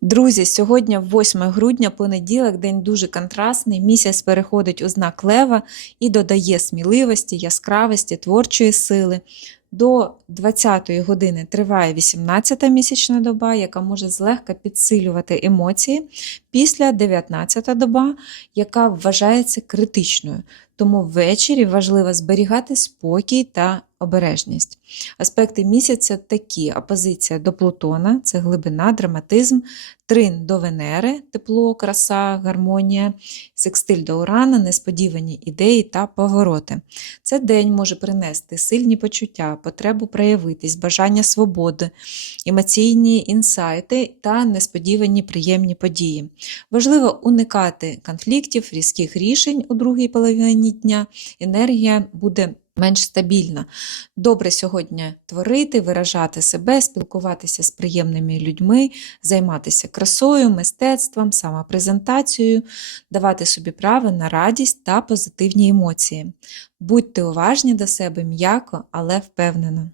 Друзі, сьогодні 8 грудня, понеділок, день дуже контрастний. Місяць переходить у знак лева і додає сміливості, яскравості, творчої сили. До 20-ї години триває 18-та місячна доба, яка може злегка підсилювати емоції. Після 19-та доба, яка вважається критичною. Тому ввечері важливо зберігати спокій та обережність. Аспекти місяця такі: опозиція до Плутона це глибина, драматизм, трин до Венери, тепло, краса, гармонія, секстиль до Урана, несподівані ідеї та повороти. Це день може принести сильні почуття, потребу проявитись, бажання свободи, емоційні інсайти та несподівані приємні події. Важливо уникати конфліктів, різких рішень у другій половині дня. Енергія буде менш стабільна. Добре сьогодні творити, виражати себе, спілкуватися з приємними людьми, займатися красою, мистецтвом, самопрезентацією, давати собі право на радість та позитивні емоції. Будьте уважні до себе м'яко, але впевнено.